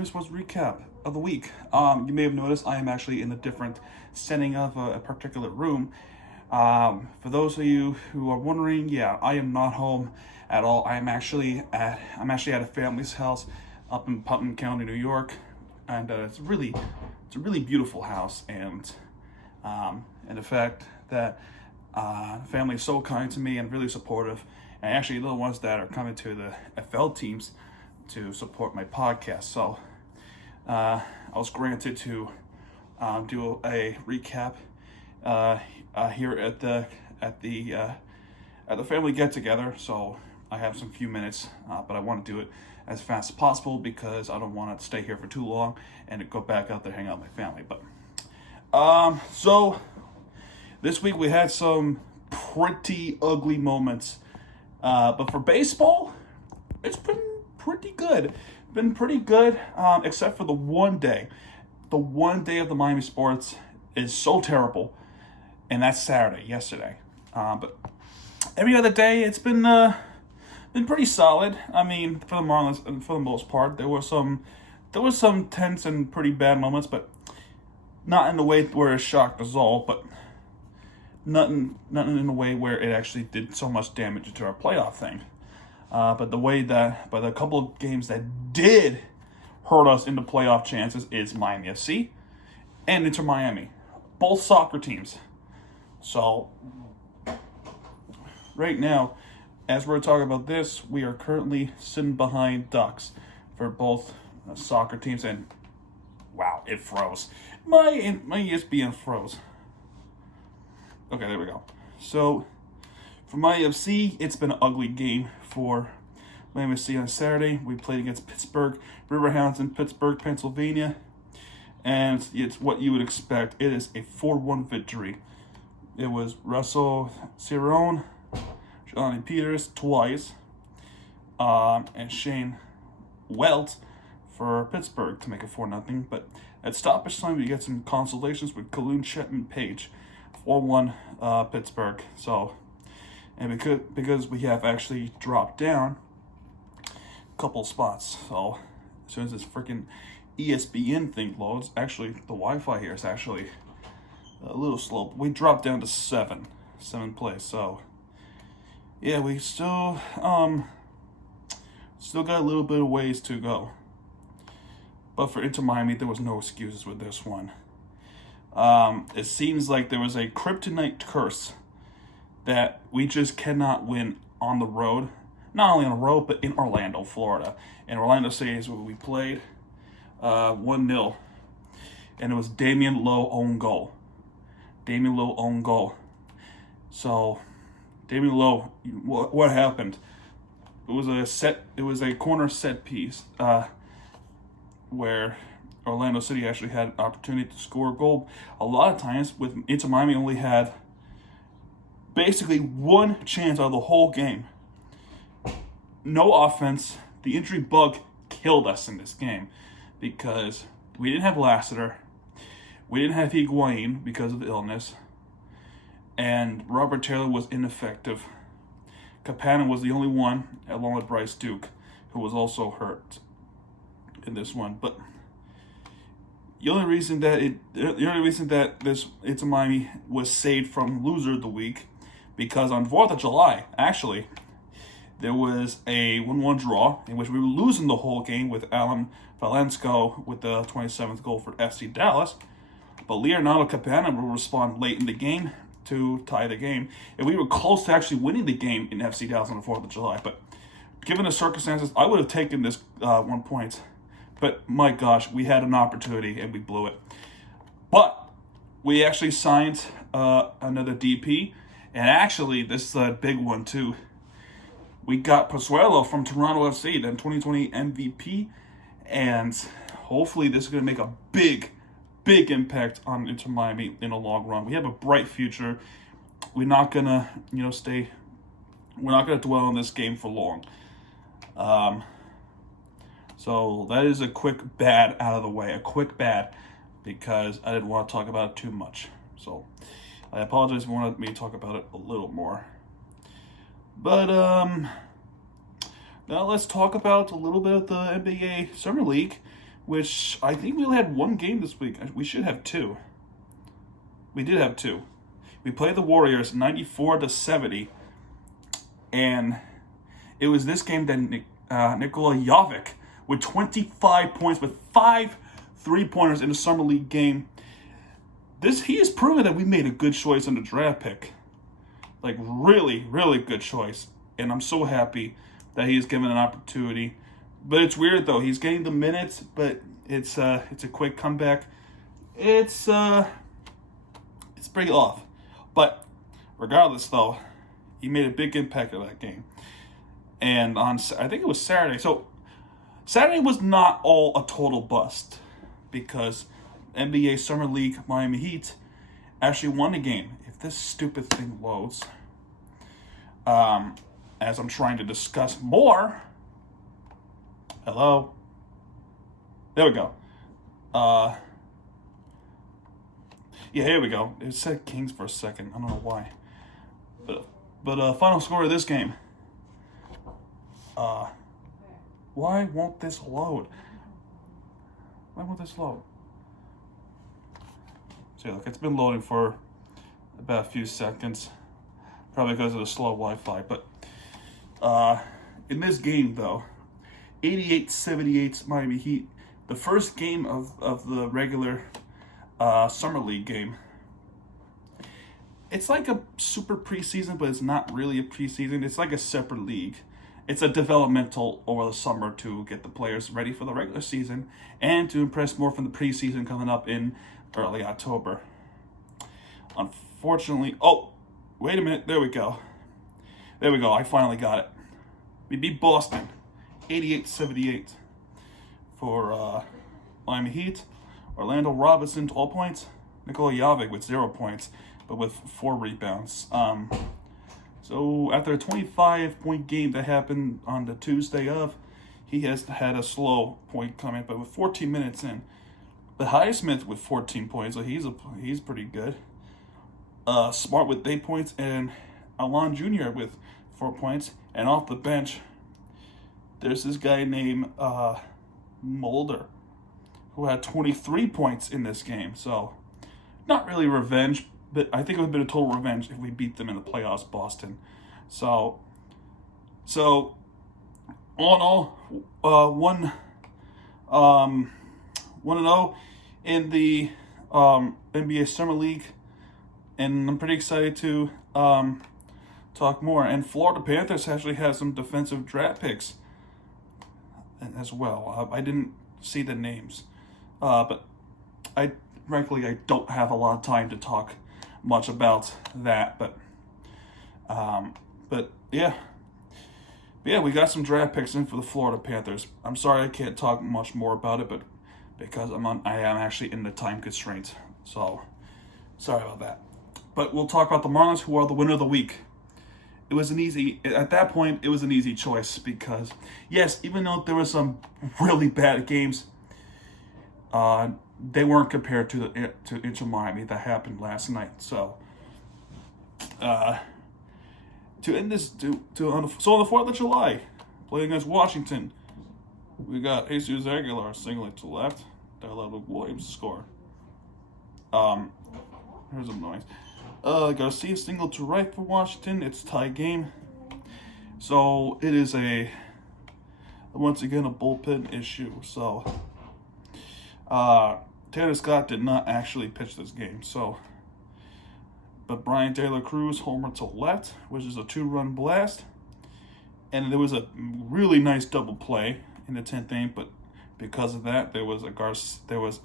Miami Sports recap of the week. You may have noticed I am actually in a different setting of a particular room. For those of you who are wondering, yeah, I am not home at all. I'm actually at a family's house up in Putnam County, New York, and it's a really beautiful house. And the fact that family is so kind to me and really supportive, and actually the ones that are coming to the FL teams to support my podcast. So I was granted to do a recap here at the family get together. So I have some few minutes, but I want to do it as fast as possible because I don't want to stay here for too long and go back out there hang out with my family. But so this week we had some pretty ugly moments, but for baseball, it's been pretty good. Except for the one day. The one day of the Miami Sports is so terrible, and that's Saturday, yesterday. But every other day, it's been pretty solid. I mean, for the Marlins, for the most part, there were some tense and pretty bad moments, but not in the way where it shocked us all, but nothing in a way where it actually did so much damage to our playoff thing. But the couple of games that did hurt us in the playoff chances is Miami FC and Inter Miami, both soccer teams. So right now, as we're talking about this, we are currently sitting behind Ducks for both soccer teams, and wow, it froze. My ESPN froze. Okay, there we go. So for my FC, it's been an ugly game for Miami FC on Saturday. We played against Pittsburgh Riverhounds in Pittsburgh, Pennsylvania, and it's what you would expect. It is a 4-1 victory. It was Russell Cerrone, Johnny Peters twice, and Shane Welt for Pittsburgh to make it 4-0. But at stoppage time, we get some consolations with Kaloon Chetman Page, 4-1 Pittsburgh. So. And because we have actually dropped down a couple spots. So as soon as this freaking ESPN thing loads, actually the Wi-Fi here is actually a little slow. But we dropped down to seventh place. So yeah, we still got a little bit of ways to go. But for Inter Miami, there was no excuses with this one. It seems like there was a kryptonite curse that we just cannot win on the road. Not only on the road, but in Orlando, Florida. In Orlando City is where we played 1-0. And it was Damian Lowe own goal. So, Damian Lowe, what happened? It was a corner set piece where Orlando City actually had an opportunity to score a goal. A lot of times, with Inter Miami only had basically one chance out of the whole game. No offense. The injury bug killed us in this game because we didn't have Lassiter. We didn't have Higuain because of illness. And Robert Taylor was ineffective. Capana was the only one, along with Bryce Duke, who was also hurt in this one. But the only reason that this Inter Miami was saved from loser of the week, because on 4th of July, actually, there was a 1-1 draw in which we were losing the whole game with Alan Valensko with the 27th goal for FC Dallas. But Leonardo Capana will respond late in the game to tie the game. And we were close to actually winning the game in FC Dallas on the 4th of July. But given the circumstances, I would have taken this 1 point. But my gosh, we had an opportunity and we blew it. But we actually signed another DP. And actually, this is a big one too. We got Pozuelo from Toronto FC, then 2020 MVP. And hopefully this is going to make a big impact on Inter Miami in the long run. We have a bright future. We're not going to, we're not going to dwell on this game for long. So that is a quick bad out of the way. A quick bad because I didn't want to talk about it too much. So I apologize if you wanted me to talk about it a little more. But now let's talk about a little bit of the NBA Summer League, which I think we only had one game this week. We should have two. We did have two. We played the Warriors 94-70, and it was this game that Nikola Jovic with 25 points with 5 3-pointers in the Summer League game. He has proven that we made a good choice in the draft pick. Like, really, really good choice. And I'm so happy that he's given an opportunity. But it's weird, though. He's getting the minutes, but it's a quick comeback. It's pretty off. But regardless, though, he made a big impact in that game. And I think it was Saturday. So Saturday was not all a total bust because NBA Summer League Miami Heat actually won the game. If this stupid thing loads, as I'm trying to discuss more. Hello? There we go. Yeah, here we go. It said Kings for a second. I don't know why. But final score of this game. Why won't this load? Why won't this load? See, look, it's been loading for about a few seconds. Probably because of the slow Wi-Fi. But in this game, though, 88-78 Miami Heat. The first game of the regular Summer League game. It's like a super preseason, but it's not really a preseason. It's like a separate league. It's a developmental over the summer to get the players ready for the regular season and to impress more from the preseason coming up in early October. Unfortunately, oh, wait a minute. There we go. There we go. I finally got it. We beat Boston 88-78 for Miami Heat. Orlando Robinson, 12 points. Nikola Jovic with 0 points, but with 4 rebounds. So after a 25-point game that happened on the Tuesday of, he has had a slow point coming, but with 14 minutes in. But Highsmith with 14 points, so he's pretty good. Smart with 8 points, and Alon Jr. with 4 points. And off the bench, there's this guy named Mulder, who had 23 points in this game. So not really revenge, but I think it would have been a total revenge if we beat them in the playoffs, Boston. So all in all, 1-0 in the NBA Summer League, and I'm pretty excited to talk more. And Florida Panthers actually has some defensive draft picks as well. I didn't see the names, but frankly, I don't have a lot of time to talk much about that, but yeah, we got some draft picks in for the Florida Panthers. I'm sorry I can't talk much more about it, but because I am actually in the time constraint, so sorry about that. But we'll talk about the Marlins, who are the winner of the week. It was at that point, it was an easy choice because, yes, even though there were some really bad games, they weren't compared to Inter Miami that happened last night. So, to end this, on the 4th of July, playing against Washington, we got Jesus Aguilar singling to left. Darrell Williams score. Here's a noise. Garcia single to right for Washington. It's a tie game. So it is once again a bullpen issue. So Tanner Scott did not actually pitch this game. But Brian De La Cruz homer to left, which is a 2-run blast. And there was a really nice double play in the 10th inning, but because of that, there was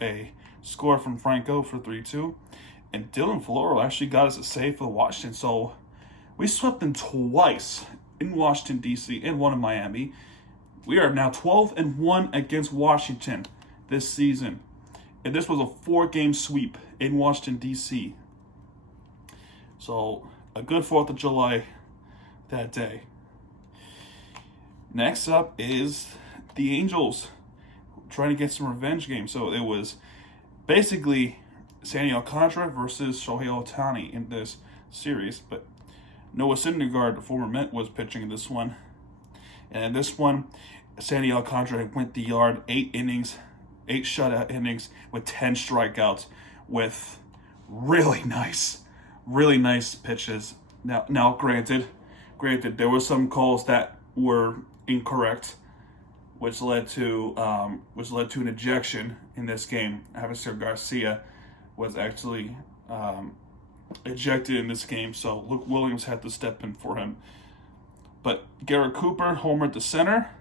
a score from Franco for 3-2. And Dylan Floro actually got us a save for Washington. So we swept them twice in Washington, D.C. and one in Miami. We are now 12-1 against Washington this season. And this was a 4-game sweep in Washington, D.C. So a good 4th of July that day. Next up is the Angels trying to get some revenge games. So it was basically Sandy Alcantara versus Shohei Ohtani in this series, but Noah Syndergaard, the former Met, was pitching in this one. And in this one, Sandy Alcantara went the yard 8 innings, 8 shutout innings with 10 strikeouts with really nice pitches. Now, granted, there were some calls that were incorrect, which led to an ejection in this game. Avisair Garcia was actually ejected in this game, so Luke Williams had to step in for him. But Garrett Cooper homered to center,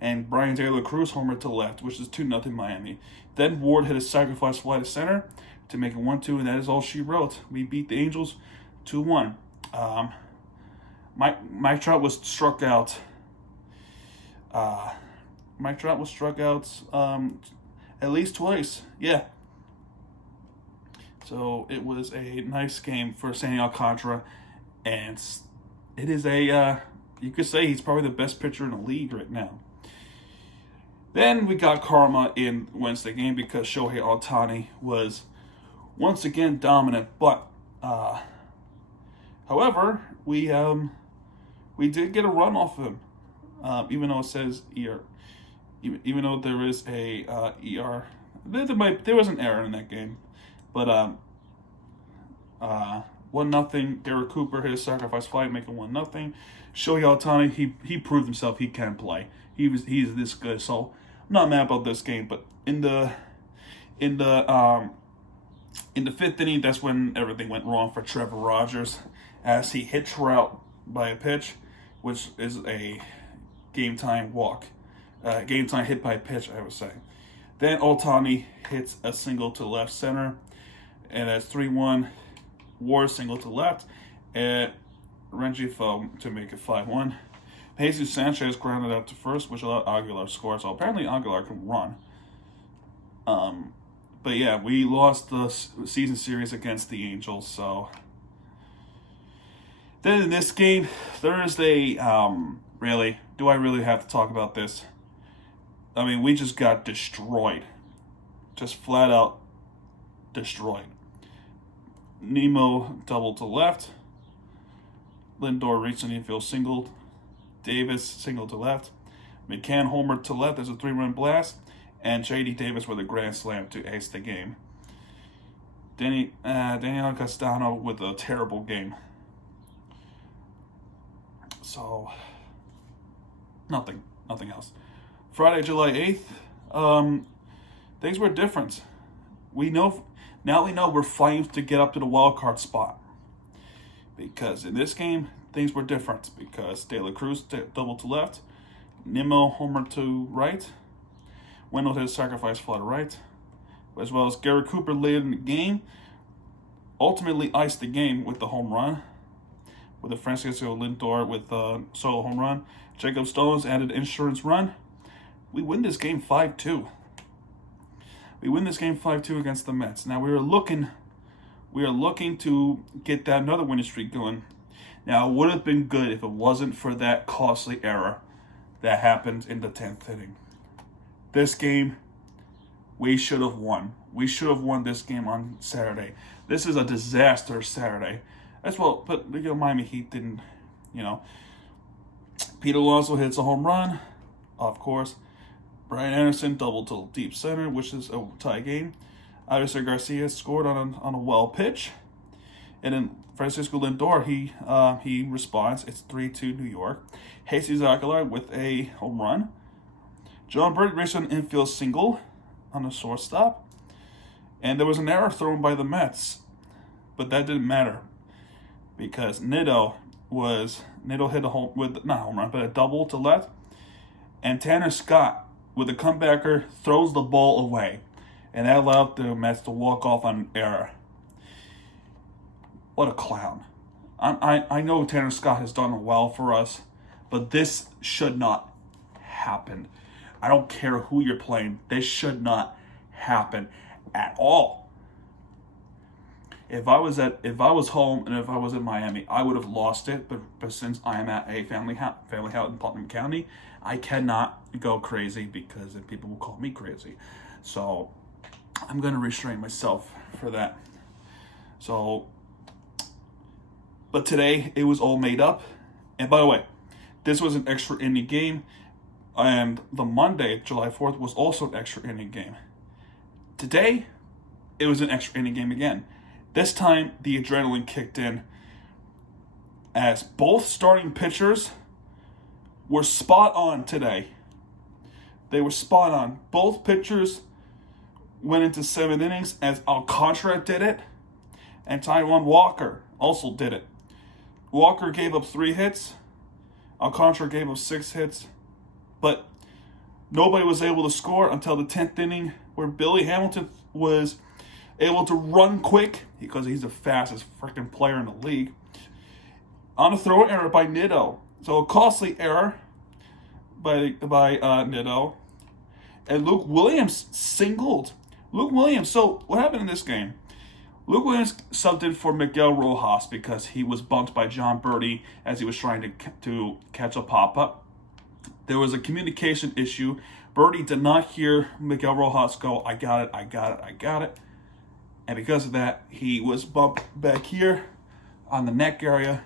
and Brian De La Cruz homered to left, which is 2-0 Miami. Then Ward hit a sacrifice fly to center to make it 1-2, and that is all she wrote. We beat the Angels 2-1. Mike Trout was struck out. Mike Trout was struck out at least twice. Yeah. So it was a nice game for Sandy Alcantara, and it is you could say he's probably the best pitcher in the league right now. Then we got karma in Wednesday game because Shohei Ohtani was once again dominant, but however, we did get a run off him, even though it says ER, even though there is a ER, there was an error in that game, but 1-0. Garrett Cooper hit a sacrifice fly, making 1-0. Shohei Ohtani, he proved himself he can play. He's this good, so I'm not mad about this game. But in the 5th inning, that's when everything went wrong for Trevor Rogers, as he hit Trout by a pitch, which is a game time walk, game time hit by a pitch, I would say. Then Ohtani hits a single to left center, and that's 3-1. Ward single to left, and Rengifo to make it 5-1. Jesus Sanchez grounded out to first, which allowed Aguilar to score. So apparently Aguilar can run. But yeah, we lost the season series against the Angels. So then in this game, Thursday, really, do I really have to talk about this? I mean, we just got destroyed. Just flat out destroyed. Nemo double to left. Lindor reached an infield single. Davis single to left. McCann homer to left. There's a 3-run blast. And J.D. Davis with a grand slam to ace the game. Daniel Castano with a terrible game. So, nothing else. Friday, July 8th, things were different. Now we know we're fighting to get up to the wild card spot. Because in this game, things were different. Because De La Cruz double to left. Nimmo homer to right. Wendell hit a sacrifice fly to right. As well as Garrett Cooper late in the game. Ultimately iced the game with the home run. With a Francisco Lindor with a solo home run. Jacob Stones added insurance run. We win this game 5-2. We win this game 5-2 against the Mets. Now we are looking to get that another winning streak going. Now it would have been good if it wasn't for that costly error that happened in the 10th inning. This game, we should have won. We should have won this game on Saturday. This is a disaster Saturday. That's well, but Miami Heat didn't, Pete Alonso hits a home run, of course. Brian Anderson double to deep center, which is a tie game. Avisair Garcia scored on a well pitch. And then Francisco Lindor, he responds. It's 3-2 New York. Jesus Aguilar with a home run. John Burke reached an infield single on a shortstop. And there was an error thrown by the Mets. But that didn't matter. Because Nido hit a double to left. And Tanner Scott, with a comebacker, throws the ball away. And that allowed the Mets to walk off on an error. What a clown. I know Tanner Scott has done well for us, but this should not happen. I don't care who you're playing. This should not happen at all. If I was home and if I was in Miami, I would have lost it. But since I am at a family house in Putnam County, I cannot go crazy because then people will call me crazy. So I'm going to restrain myself for that. So, but today it was all made up. And by the way, this was an extra inning game. And the Monday, July 4th, was also an extra inning game. Today, it was an extra inning game again. This time, the adrenaline kicked in as both starting pitchers were spot on today. They were spot on. Both pitchers went into 7 innings as Alcantara did it, and Taijuan Walker also did it. Walker gave up 3 hits. Alcantara gave up 6 hits. But nobody was able to score until the 10th inning, where Billy Hamilton was able to run quick because he's the fastest freaking player in the league on a throw error by Nitto. So a costly error by Nitto. And Luke Williams singled. Luke Williams, so what happened in this game? Luke Williams subbed in for Miguel Rojas because he was bumped by John Birdie as he was trying to catch a pop-up. There was a communication issue. Birdie did not hear Miguel Rojas go, I got it. And because of that, he was bumped back here on the neck area.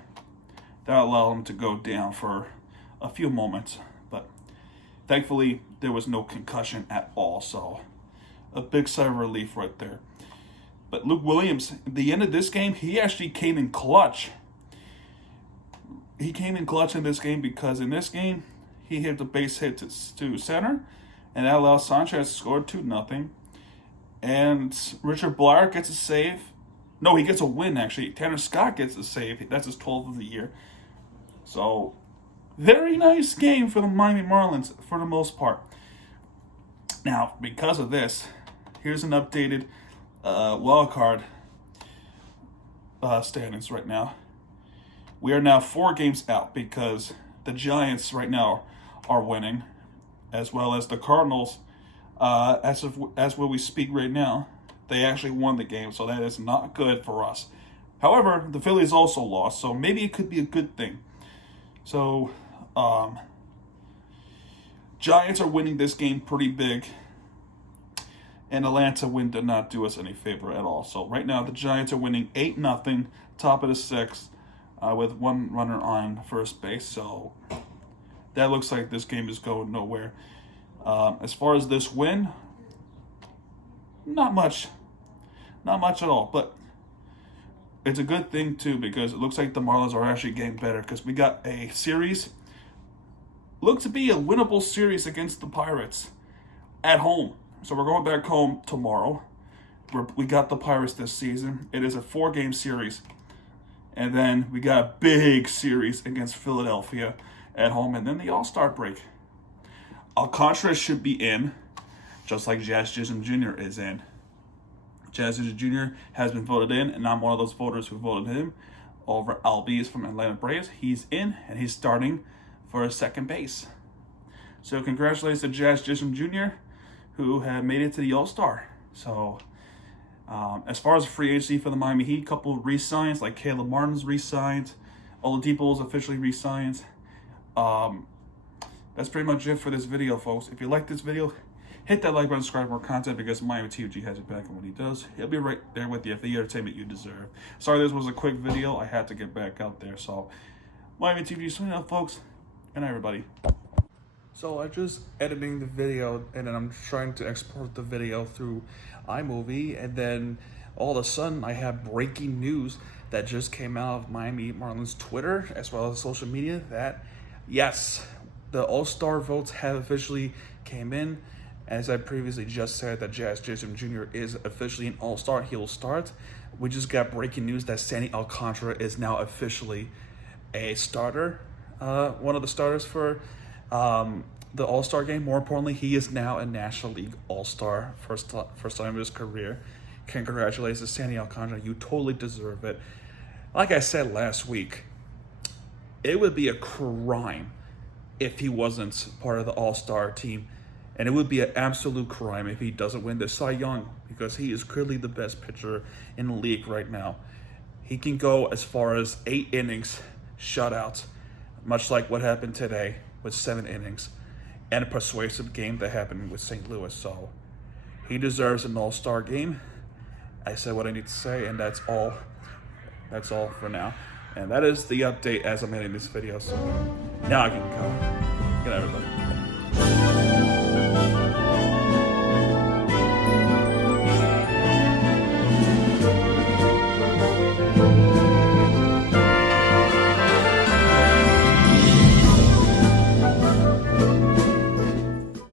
That allowed him to go down for a few moments. But thankfully, there was no concussion at all. So a big sigh of relief right there. But Luke Williams, at the end of this game, he actually came in clutch. He came in clutch in this game because in this game, he hit the base hit to center, and that allowed Sanchez to score 2-0. And Richard Blair gets a save. No, he gets a win, actually. Tanner Scott gets a save. That's his 12th of the year. So, very nice game for the Miami Marlins for the most part. Now, because of this, here's an updated wild card standings right now. We are now 4 games out because the Giants right now are winning, as well as the Cardinals. As where we speak right now, they actually won the game, so that is not good for us. However, the Phillies also lost, so maybe it could be a good thing. So, Giants are winning this game pretty big, and Atlanta win did not do us any favor at all. So right now, the Giants are winning 8-0, top of the 6th, with 1 runner on first base. So that looks like this game is going nowhere. As far as this win, not much at all. But it's a good thing too because it looks like the Marlins are actually getting better because we got a series. Looks to be a winnable series against the Pirates at home. So we're going back home tomorrow. We got the Pirates this season. It is a 4-game series. And then we got a big series against Philadelphia at home. And then the All-Star break. Alcantara should be in, just like Jazz Chisholm Jr. is in. Jazz Chisholm Jr. has been voted in, and I'm one of those voters who voted him over Albies from Atlanta Braves. He's in, and he's starting for second base. So congratulations to Jazz Chisholm Jr., who had made it to the All-Star. So as far as free agency for the Miami Heat, a couple of re-signs, like Caleb Martin's re-signed, Oladipo's officially re-signed. That's pretty much it for this video, folks. If you like this video, hit that like button, subscribe for more content because Miami TUG has it back on what he does. He'll be right there with you for the entertainment you deserve. Sorry this was a quick video. I had to get back out there. So, Miami TUG, signing up, folks. Good night, everybody. So, I'm just editing the video, and then I'm trying to export the video through iMovie, and then all of a sudden, I have breaking news that just came out of Miami Marlins Twitter, as well as social media, that, yes, the All-Star votes have officially came in. As I previously just said, that Jazz Chisholm Jr. is officially an All-Star. He will start. We just got breaking news that Sandy Alcantara is now officially a starter. One of the starters for the All-Star game. More importantly, he is now a National League All-Star. First time in his career. Congratulations to Sandy Alcantara. You totally deserve it. Like I said last week, it would be a crime if he wasn't part of the All-Star team. And it would be an absolute crime if he doesn't win the Cy Young, because he is clearly the best pitcher in the league right now. He can go as far as 8 innings shutouts, much like what happened today with 7 innings, and a persuasive game that happened with St. Louis. So he deserves an All-Star game. I said what I need to say, and that's all. That's all for now. And that is the update as I'm editing this video. So now I can go. Good night, everybody.